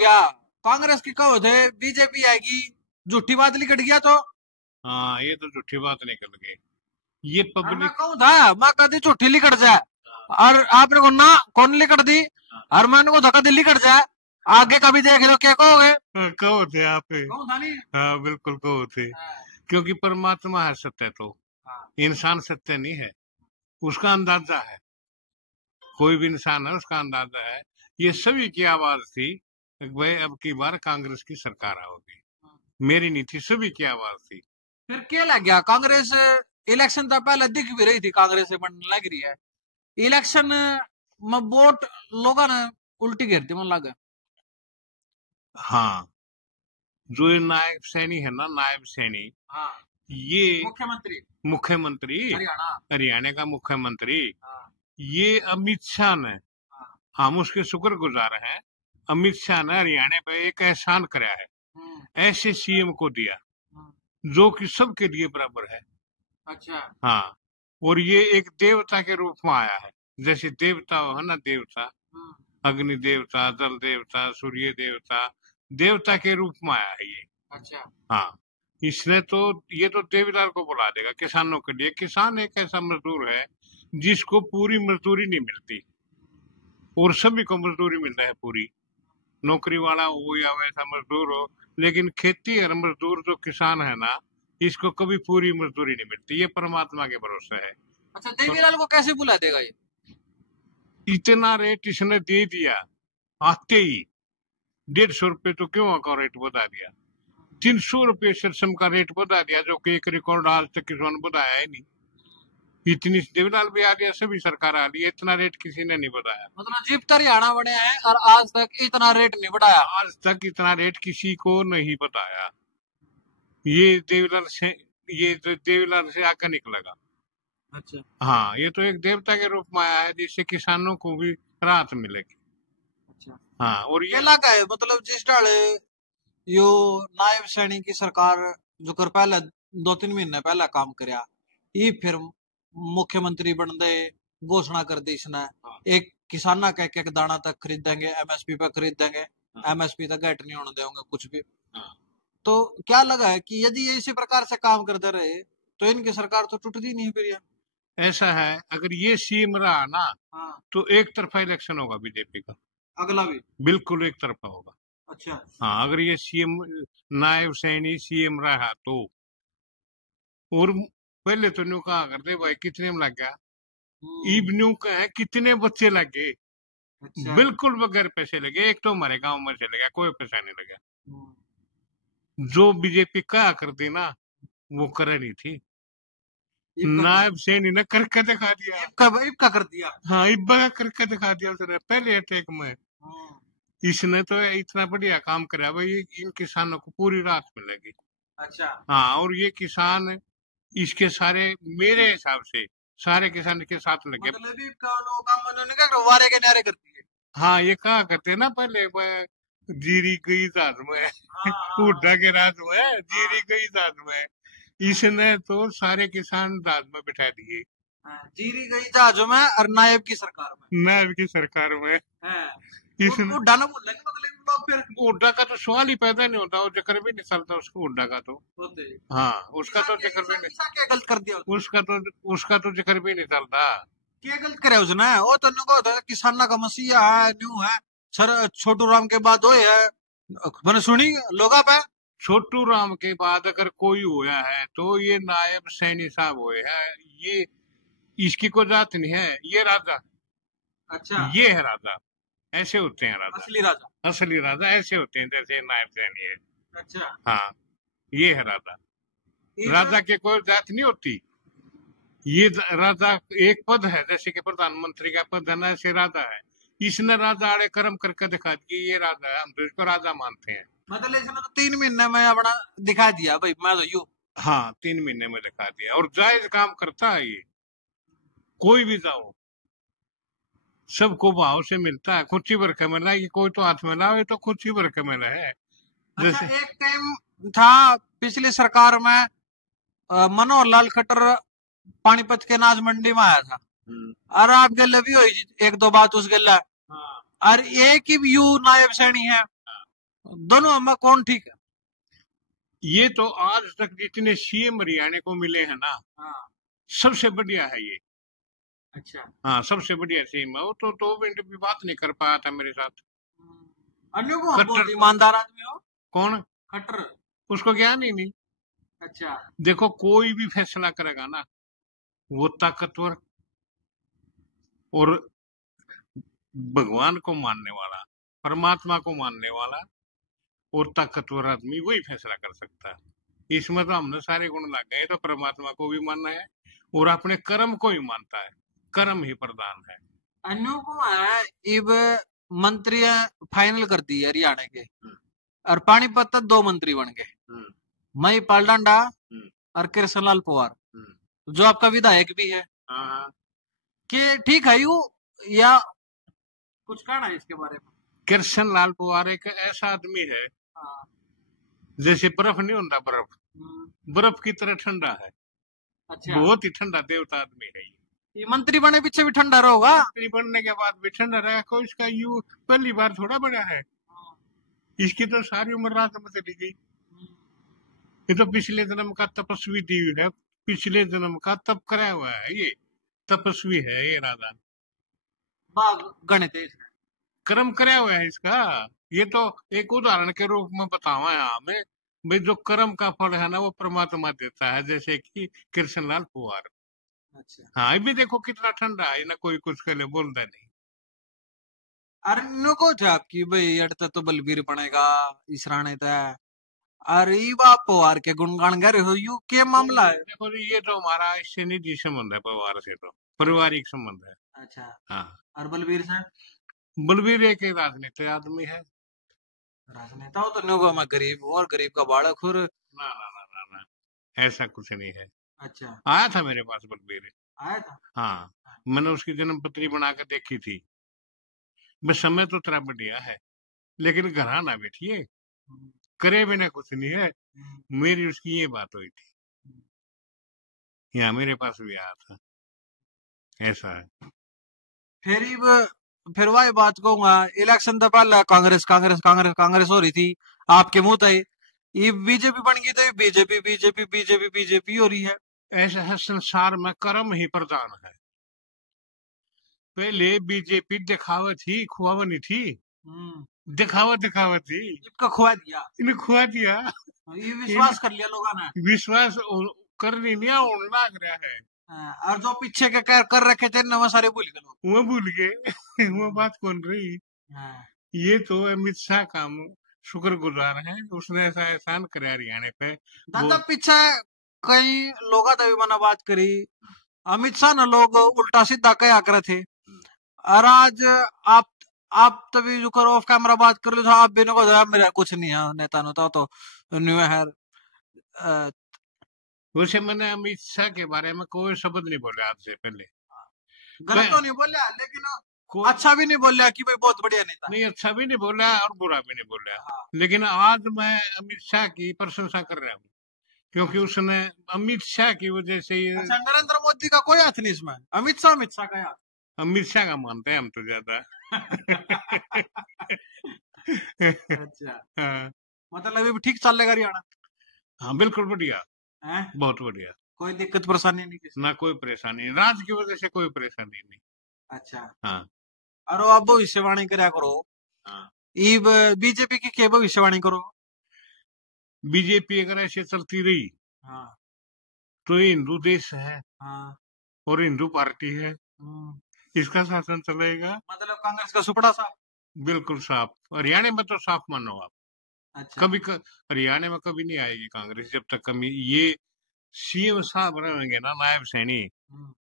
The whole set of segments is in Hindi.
गया, कांग्रेस की कहो थे बीजेपी आएगी, झूठी बात लिकट गया तो। हाँ, ये तो झूठी बात निकल गई। ये मैं पब्लिक कहूँ था मैं कदी झूठी लिकट जाए, और आपने को ना कौन लिकट दी, और मैंने को धक्का दिल्ली कट जाए, आगे कभी देख लो क्या कहोगे। कहो थे आप। कहूँ था नहीं। हाँ बिल्कुल कहो थे, क्योंकि परमात्मा है सत्य, तो इंसान सत्य नहीं है, उसका अंदाजा है, कोई भी इंसान है उसका अंदाजा है। ये सभी की आवाज थी कि भाई अब की बार कांग्रेस की सरकार आओगी, मेरी नहीं थी, सभी की आवाज थी। फिर क्या लग गया कांग्रेस, इलेक्शन तो पहले दिख भी रही थी कांग्रेस से बनने लग रही है, इलेक्शन में वोट लोगों ने उल्टी घेरती मन लगा। हाँ, जो ये नायब सैनी है ना, नायब सैनी, हाँ, ये मुख्यमंत्री हरियाणा, हरियाणा का मुख्यमंत्री, हाँ, ये अमित शाह ने, हाँ, हम उसके शुक्रगुजार हैं। अमित शाह ने हरियाणा पे एक एहसान कराया है, ऐसे सीएम को दिया जो कि सबके लिए बराबर है। अच्छा। हाँ, और ये एक देवता के रूप में आया है, जैसे देवता है ना, देवता, अग्नि देवता, जल देवता, सूर्य देवता, देवता के रूप में आया है ये। अच्छा। हाँ, इसने तो, ये तो देवदार को बुला देगा किसानों के लिए। किसान एक ऐसा मजदूर है जिसको पूरी मजदूरी नहीं मिलती, और सभी को मजदूरी मिल रहा है पूरी, नौकरी वाला हो या वैसा मजदूर हो, लेकिन खेती और मजदूर जो किसान है ना, इसको कभी पूरी मजदूरी नहीं मिलती, ये परमात्मा के भरोसे है। अच्छा, देवीलाल को कैसे बुला देगा ये? इतना रेट इसने दे दिया आते ही, 150 रुपए तो क्यों का रेट बता दिया, 300 रुपये सरसम का रेट बता दिया, जो कि एक रिकॉर्ड आज तक किसी ने बताया है नहीं। इतनी देवीलाल भी आ गया, सभी सरकार आ रही है, इतना रेट किसी ने नहीं बताया। मतलब जीप तो हरियाणा बने हैं और आज तक इतना रेट नहीं बढ़ाया। आज तक इतना रेट किसी को नहीं बताया, ये देवीलाल से, ये तो देवीलाल से आकर निकलेगा। अच्छा। हाँ, ये तो एक देवता के रूप में आया है, जिससे किसानों को भी राहत मिलेगी। अच्छा। हाँ, और ये लगा है मतलब जिस डाले यो नायब सैनी की सरकार जो कर पहले 2-3 महीने पहले काम करया, ये फिर मुख्यमंत्री बन दे, घोषणा कर दी इसने, एक किसाना का एक दाना तक खरीदेंगे, एमएसपी पे खरीद देंगे, एमएसपी तक घट नहीं होने देंगे कुछ भी। तो क्या लगा है कि यदि ये इसी प्रकार से काम करते रहे तो इनकी सरकार तो टूटती नहीं फिर। ऐसा है, अगर ये सीएम रहा ना, हाँ। तो एक तरफा इलेक्शन होगा बीजेपी का, अगला भी बिल्कुल एक तरफा होगा। अच्छा। हाँ, अगर ये सीएम, नायब सैनी सीएम रहा तो। और पहले तो न्यू कहा करते भाई कितने में लग गया, ईब न्यू का है कितने बच्चे लगे। अच्छा। बिल्कुल बगैर पैसे लगे, एक तो हमारे गांव में चले गया, कोई पैसा नहीं लगा। जो बीजेपी कहा करती ना, वो करे नहीं थी, नायब सैनी ने करके दिखा दिया। इब का कर दिया। हाँ, इब्बा का करके दिखा दिया उसने पहले अटैक में। इसने तो इतना बढ़िया काम कराया भाई, इन किसानों को पूरी राहत मिलेगी। अच्छा। हाँ, और ये किसान इसके सारे, मेरे हिसाब से सारे किसान के साथ लगे। मतलब वारे के नारे करती है। हाँ, ये कहा करते ना पहले, जीरी गई साथ में, हुड्डा के रात में जीरी गई साथ में, इसने तो सारे किसान दाद में बिठा दिए। जीरी गई जहाजों में और नायब की सरकार में, नायब की सरकार में। इसने हुड्डा ना बोल लेंगे मतलब, फिर हुड्डा का तो सवाल ही पैदा नहीं होता, वो जिक्र भी नहीं चलता उसको, हुड्डा का तो। हाँ, उसका तो जिक्र भी नहीं, क्या गलत कर दिया उसका तो जिक्र भी नहीं चलता। क्या गलत करे उसने, वो तो नुको होता है किसाना का मसीहा है, न्यू है सर, छोटू राम के बाद वो है, मैंने सुनी लोगा पे। छोटू राम के बाद अगर कोई हुआ है तो ये नायब सैनी साहब हुए हैं, ये इसकी कोई जात नहीं है, ये राजा। अच्छा, ये है राजा, ऐसे होते हैं राजा, असली राजा ऐसे होते हैं जैसे नायब सैनी है। अच्छा। हाँ, ये है राजा, राजा के कोई जात नहीं होती, ये राजा एक पद है, जैसे कि प्रधानमंत्री का पद है ना, ऐसे राजा है। इसने राजा आड़े कर्म करके दिखा दिया, ये राजा है, हम तो इसको राजा मानते हैं। मतलब इसने तो 3 महीने में अपना दिखा दिया भाई, मैं तो यू। हाँ, 3 महीने में दिखा दिया, और जायज काम करता है ये, कोई भी जाओ सबको भाव से मिलता है, खुर्ची भर के मिला, ये कोई तो हाथ में लावे तो खुर्ची भर के मिला है। जैसे अच्छा, एक टाइम था पिछली सरकार में, मनोहर लाल खट्टर पानीपत के अनाज मंडी में आया था, और आप गले भी हुई 1-2 बात उस गला, और एक ही यू नायब सैनी है, दोनों में कौन ठीक है? ये तो आज तक जितने सीएम हरियाणा को मिले हैं ना, हाँ। सबसे बढ़िया है ये। अच्छा। हाँ, सबसे बढ़िया सीएम है वो। तो 2 मिनट भी बात नहीं कर पाया था मेरे साथ। अन्य को बहुत खट्टर। ईमानदार आदमी हो। कौन? खट्टर। उसको ज्ञान ही नहीं। अच्छा। देखो, कोई भी फैसला करेगा ना, वो ताकतवर और भगवान को मानने वाला, परमात्मा को मानने वाला और ताकतवर आदमी वही फैसला कर सकता है। इसमें तो हमने सारे गुण लग गए। तो परमात्मा को भी मानना है और अपने कर्म को भी मानता है। कर्म ही प्रधान है। अन्य को है इब मंत्री फाइनल कर दी हरियाणा के, और पानीपत तक 2 मंत्री बन गए, मई पालडांडा और कृष्ण लाल पवार, जो आपका विधायक भी है। हाँ, कि ठीक है यू, या कुछ कहना है इसके बारे में? कृष्ण लाल पवार एक ऐसा आदमी है, हाँ। जैसे बर्फ नहीं होता, बर्फ की तरह ठंडा है। अच्छा। बहुत ही ठंडा देवता आदमी है ये मंत्री बने पीछे भी ठंडा रहोगा? मंत्री बनने के बाद भी ठंडा रहेगा। कोई इसका यू पहली बार थोड़ा बना है। इसकी तो सारी उम्र रात में चली गई। ये तो पिछले जन्म का तपस्वी देव है। पिछले जन्म का तप कराया हुआ है। ये तपस्वी है ये राजा। गणित कर्म कराया हुआ है इसका। ये तो एक उदाहरण के रूप में बतावा है हमें भाई, जो कर्म का फल है ना वो परमात्मा देता है, जैसे कि कृष्णलाल पुआर। अच्छा। हाँ, ये भी देखो कितना ठंडा है ना, कोई कुछ के लिए बोलता नहीं। अरे नो को थे आपकी भाई अड़ता तो बलबीर बनेगा इसराने तय, अरे बाप पवार के गुणगान गा रहे हो, यू क्या मामला है? देखो, ये तो हमारा इससे निजी संबंध है, परिवार से तो पारिवारिक संबंध है। अच्छा। हाँ। और बलबीर से? बलबीर एक राजनीतिक आदमी है। राजनेता हो तो नो, मैं गरीब और गरीब का बालक हूँ। ना ना ना ना ना, ऐसा कुछ नहीं है। अच्छा। आया था मेरे पास बलबीर। आया था? हाँ, मैंने उसकी जन्म पत्री बनाकर देखी थी। मैं समय तो तेरा बढ़िया है, लेकिन घर ना बैठिए, करे बिना कुछ नहीं है। मेरी उसकी ये बात हुई थी, यहाँ मेरे पास भी आया था। ऐसा है। फिर वही बात कहूंगा, इलेक्शन तो पहले कांग्रेस कांग्रेस कांग्रेस कांग्रेस हो रही थी आपके मुंह तय, ये बीजेपी बन गई तो बीजेपी बीजेपी बीजेपी बीजेपी हो रही है। ऐसा है, संसार में कर्म ही प्रधान है। पहले बीजेपी दिखावा थी, खुआवा नहीं थी। दिखावा दिखावा थी, इनका खुआ दिया, इन्हें खुआ दिया। ये विश्वास कर लिया लोगों ने। विश्वास करनी नहीं होने लग रहा है। और जो पीछे के कर रखे थे ना, वो सारे भूल गए लोग। वो भूल गए। वो बात कौन रही? ये तो अमित शाह का शुक्रगुजार है, उसने ऐसा एहसान कराया हरियाणा पे। दादा पीछे कई लोग मैंने बात करी, अमित शाह ना लोग उल्टा सीधा कया करे थे, और आज आप तभी जो करो ऑफ कैमरा बात कर लो, आप भी को मेरा कुछ नहीं है नेता नो तो न्यू है। वैसे मैंने अमित शाह के बारे में कोई शब्द नहीं बोला आज से पहले। गलत तो नहीं बोला, लेकिन अच्छा भी नहीं बोला कि भाई बहुत बढ़िया नेता। नहीं, अच्छा भी नहीं बोला और बुरा भी नहीं बोला। हाँ। लेकिन आज मैं अमित शाह की प्रशंसा कर रहा हूँ, क्योंकि उसने अमित शाह की वजह से। अच्छा, नरेंद्र मोदी का कोई हाथ नहीं इसमें, अमित शाह का हाथ। अमित शाह का मानते हैं हम तो ज्यादा। अच्छा। हाँ। मतलब अभी ठीक चलेगा हरियाणा? हाँ, बिल्कुल बढ़िया है, बहुत बढ़िया। कोई दिक्कत परेशानी नहीं किसी? ना कोई परेशानी, राज की वजह से कोई परेशानी नहीं। अच्छा। हाँ। और आप भविष्यवाणी करा करो। हाँ। बीजेपी की क्या भविष्यवाणी करो? बीजेपी अगर ऐसे चलती रही, हाँ, तो ये हिंदू देश है। हाँ। और हिंदू पार्टी है, इसका शासन चलेगा। मतलब कांग्रेस का सुपड़ा साफ? बिल्कुल साफ। हरियाणा में तो साफ मानो आप। अच्छा। कभी हरियाणा में कभी नहीं आएगी कांग्रेस, जब तक कभी ये सीएम साहब रहेंगे ना, नायब सैनी,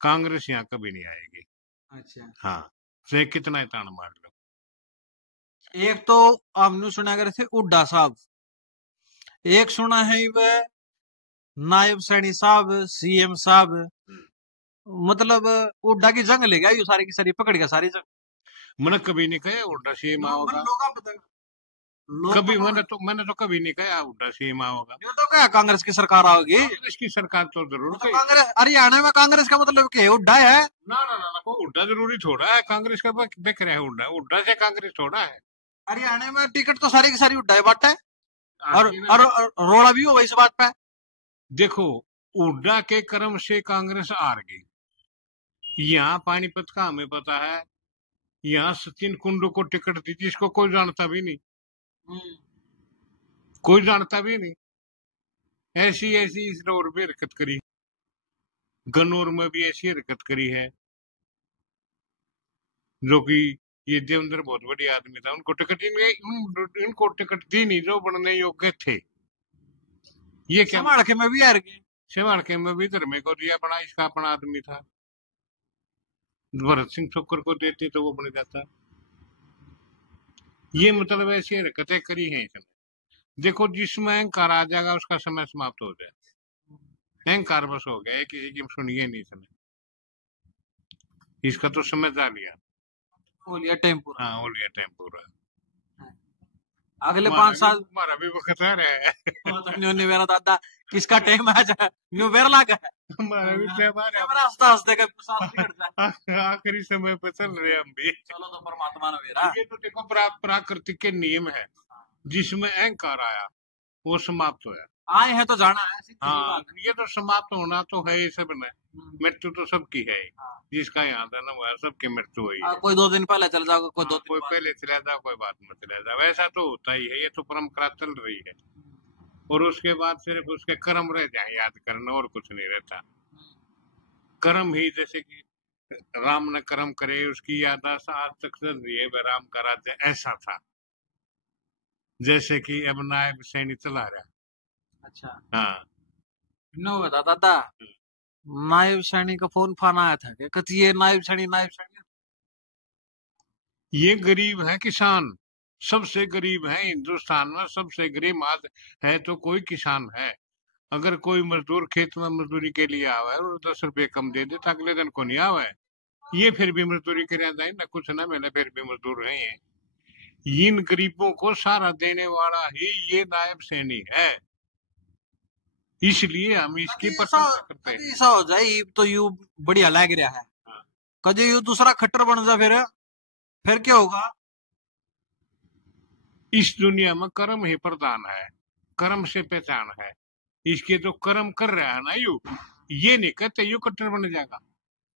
कांग्रेस यहाँ कभी नहीं आएगी। अच्छा। हाँ, चाहे कितना ही तान मार लो। एक तो हमने सुना करे थे उड्डा साहब, एक सुना है वह नायब सैनी साहब, सीएम साहब, मतलब उड्डा की जंग ले गया, ये सारी की सारी पकड़ गया सारी जंग। मैंने कभी नहीं कहा उड्डा सीएम होगा, कभी मैंने तो कभी नहीं कहा उड्डा सीएम होगा। ये तो क्या कांग्रेस की सरकार आओगी? कांग्रेस की सरकार तो जरूर। तो कांग्रेस हरियाणा में कांग्रेस का मतलब क्या उड्डा है? ना ना ना, कोई उड्डा जरूरी थोड़ा है। कांग्रेस का बेक रहा है उड्डा, उड्डा से कांग्रेस थोड़ा है। हरियाणा में टिकट तो सारी की सारी उड्डा है बात है, और, आखिर और रोड़ा भी हो इस बात पे। देखो, हुड्डा के कर्म से कांग्रेस हार गई। यहाँ पानीपत का हमें पता है, यहाँ सचिन कुंडू को टिकट दी जिसको कोई जानता भी नहीं, हम्म, कोई जानता भी नहीं। ऐसी ऐसी इस रोड पे हरकत करी, गन्नौर में भी ऐसी हरकत करी है, जो कि ये देवेंद्र बहुत बढ़िया आदमी था, उनको टिकट इनको टिकट दी नहीं जो बनने योग्य थे। ये क्या संभाल के मैं भी हार गए। सेवाड़ के में भी धर्मे को दिया, अपना इसका अपना आदमी था। भरत सिंह ठोकर को देते तो वो बन जाता। ये मतलब ऐसी हरकतें करी हैं इसने। देखो, जिसमें अहंकार आ जाएगा उसका समय समाप्त हो जाए। अहंकार बस हो गया, किसी की सुनिए नहीं इसने, इसका तो समय जा लिया। हो लिया टेम्पो। हाँ, हो लिया टाइम पूरा। अगले 5 साल हमारा भी वक्त आ रहा है। न्यू न्यू मेरा दादा किसका टाइम आ जाए, न्यू बेर लागा है। हमारा भी टाइम आ रहा मेरा हंसता हंसते का साथ निकल जाए। है। आखिरी समय पे चल रहे हैं हम भी। चलो तो परमात्मा ने मेरा। ये तो देखो प्राकृतिक के नियम है, जिसमें अहंकार आया वो समाप्त होया। आए हैं तो जाना है, सीधी हाँ, बात है। ये तो समाप्त होना तो है ही सब में। मृत्यु तो सबकी है ही। हाँ। जिसका यहाँ जन्म हुआ सबकी मृत्यु हुई है। कोई 2 दिन पहले चल जाओगे, कोई 2 दिन कोई बाद। पहले चला जाओ, कोई बाद में चला जाओ, वैसा तो होता ही है। ये तो परंपरा चल रही है। और उसके बाद सिर्फ उसके कर्म रह जाए याद करना, और कुछ नहीं रहता। कर्म ही, जैसे कि राम ने कर्म करे उसकी यादाश्त आज तक चल रही है। वह राम का राज्य ऐसा था, जैसे कि अब नायब सैनी चला रहा। अच्छा, हाँ, नो बता दादा, नायब सैनी का फोन फान आया था क्या? कहती ये नायब सैनी नायब सैनी। ये गरीब है किसान, सबसे गरीब है हिंदुस्तान में। सबसे गरीब आज है तो कोई किसान है। अगर कोई मजदूर खेत में मजदूरी के लिए आवा है और 10 रुपए कम दे दे तो अगले दिन को नहीं आवा है, ये फिर भी मजदूरी करे जाए ना, कुछ ना मिले फिर भी मजदूर है। ये इन गरीबों को सहारा देने वाला ही ये नायब सैनी है, इसलिए हम इसकी प्रशंसा करते हैं। ऐसा हो जाए ये तो यू बढ़िया लग रहा है। हाँ। कभी यू दूसरा खट्टर बन जा, फिर क्या होगा? इस दुनिया में कर्म ही प्रधान है, कर्म से पहचान है। इसके जो कर्म कर रहा है ना यू, ये नहीं कहते यू कट्टर बन जाएगा।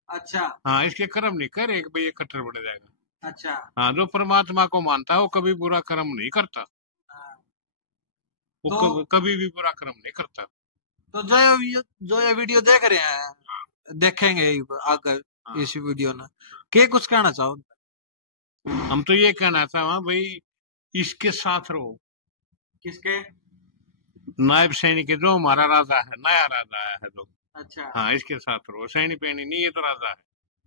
अच्छा हाँ, इसके कर्म नहीं करे कि भाई ये कट्टर बन जाएगा। अच्छा। हाँ, जो परमात्मा को मानता है वो कभी बुरा कर्म नहीं करता। हाँ। वो तो कभी भी बुरा कर्म नहीं करता। तो जो ये वीडियो देख रहे हैं, देखेंगे आगे हाँ। इस वीडियो में, के कुछ कहना चाहो? हम तो ये कहना चाहते भाई, इसके साथ रहो। किसके? नायब सैनी के, जो हमारा राजा है, नया राजा आया है जो। अच्छा, हाँ, इसके साथ रहो। सैनी पैनी नहीं, ये तो राजा है।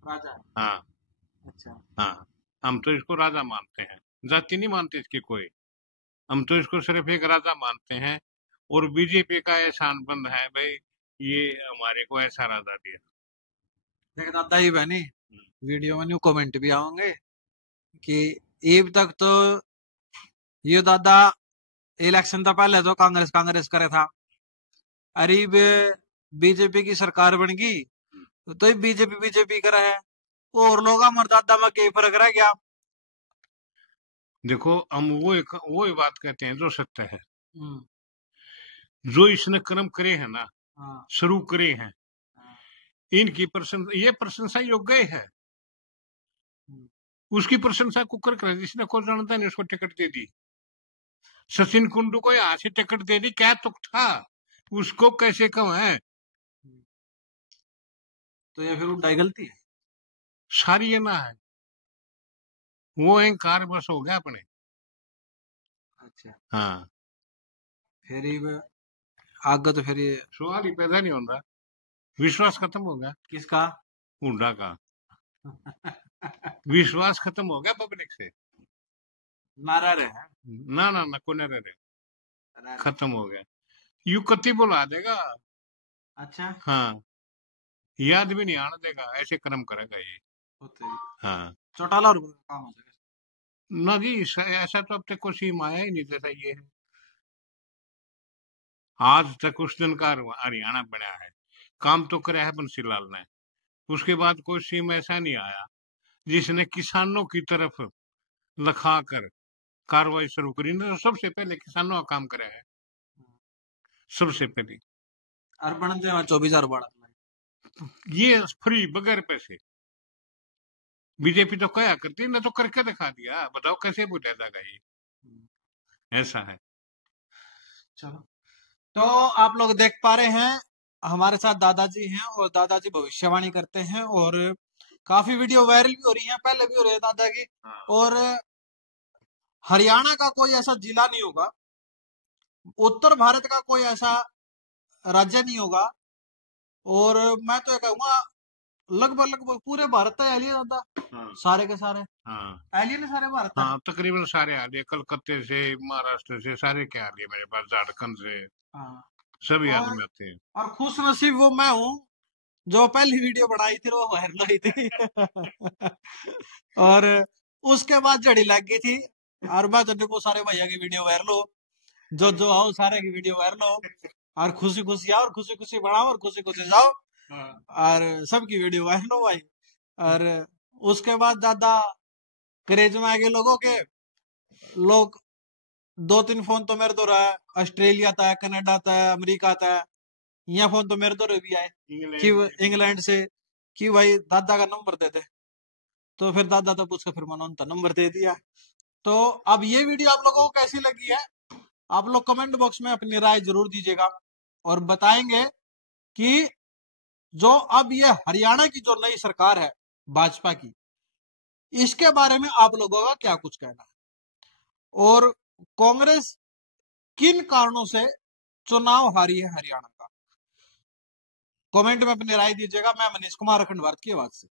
राजा। हाँ अच्छा, हाँ, हम तो इसको राजा मानते हैं, जाति नहीं मानते इसकी कोई। हम तो इसको सिर्फ एक राजा मानते हैं। और बीजेपी का एहसान बंद है भाई, ये हमारे को ऐसा राजा दिया। देख दादा ही बहनी, वीडियो में न्यू कमेंट भी आओगे कि अब तक तो ये दादा इलेक्शन था पहले तो कांग्रेस कांग्रेस करे था, अरे बीजेपी की सरकार बन गई तो बीजेपी बीजेपी करे है, और लोग हमारे दादा में कई फर्क रह गया। देखो, हम वो ही बात कहते हैं जो सत्य है। हम्म, जो इसने कर्म करे हैं ना, हाँ, शुरू करे हैं, हाँ, इनकी प्रशंसा, ये प्रशंसा योग्य है। हम्म, उसकी प्रशंसा कुकर करे जिसने को जानता नहीं उसको टिकट दे दी। सचिन कुंडू को यहाँ से टिकट दे दी, क्या तुक था, उसको कैसे कम है। तो ये फिर उल्टा गलती है। सारी ये ना है, वो अहंकार बस हो गया अपने। अच्छा, हाँ, फिर ये आगे तो फिर ये सवाल ही पैदा नहीं होता, विश्वास खत्म हो गया। किसका? हुंडा का विश्वास खत्म हो गया पब्लिक से। नारा रहे हैं। ना ना ना, कोने रहे, खत्म हो गया। यू कति बुला देगा। अच्छा, हाँ, याद भी नहीं आने देगा, ऐसे कर्म करेगा ये। होते ही हाँ, चौटाला और काम हो जाएगा। ना जी, ऐसा तो अब तक कोई सीम आया ही नहीं जैसा ये है। आज तक उस दिन का हरियाणा बना है, काम तो कराया है बंसीलाल ने। उसके बाद कोई सीम ऐसा नहीं आया जिसने किसानों की तरफ लखा कर कार्रवाई शुरू करी ना, तो सबसे पहले किसानों का काम कराया है, सबसे पहले। और बनते हैं 24,000 बढ़ा ये फ्री बगैर पैसे। बीजेपी तो क्या करती ना, तो करके दिखा दिया, बताओ कैसे बोला जाएगा ये, ऐसा है। चलो, तो आप लोग देख पा रहे हैं हमारे साथ दादाजी हैं, और दादाजी भविष्यवाणी करते हैं, और काफी वीडियो वायरल भी हो रही है, पहले भी हो रही है दादा की। और हरियाणा का कोई ऐसा जिला नहीं होगा, उत्तर भारत का कोई ऐसा राज्य नहीं होगा, और मैं तो ये कहूंगा लगभग लगभग पूरे भारत का एलियन दादा, सारे के सारे एलियन सारे भारत। हाँ, तकरीबन सारे आ लिए, कलकत्ते से, महाराष्ट्र से, सारे के आ लिए मेरे पास, झारखंड से, सभी आदमी आते हैं। और खुश नसीब वो मैं हूँ जो पहली वीडियो बनाई थी वो वायरल हुई थी और उसके बाद जड़ी लग गई थी, और मैं जब को सारे भैया की वीडियो वायरल हो, जो आओ सारे की वीडियो वायरल हो, और खुशी खुशी आओ, और खुशी खुशी बढ़ाओ, और खुशी खुशी जाओ, और सबकी वीडियो वायरल हो भाई। और उसके बाद दादा क्रेज में आ गए लोगों के, लोग 2-3 फोन तो मेरे तो रहा है, ऑस्ट्रेलिया था, कनाडा था, अमेरिका था, यहाँ फोन तो मेरे तो भी आए कि इंग्लैंड से, कि भाई दादा का नंबर दे दे, तो फिर दादा तो पूछ कर फिर मैंने उनका नंबर दे दिया। तो अब ये वीडियो आप लोगों को कैसी लगी है, आप लोग कमेंट बॉक्स में अपनी राय जरूर दीजिएगा, और बताएंगे कि जो अब ये हरियाणा की जो नई सरकार है भाजपा की, इसके बारे में आप लोगों का क्या कुछ कहना है, और कांग्रेस किन कारणों से चुनाव हारी है हरियाणा का। कमेंट में अपनी राय दीजिएगा। मैं मनीष कुमार, अखंड भारत की आवाज से।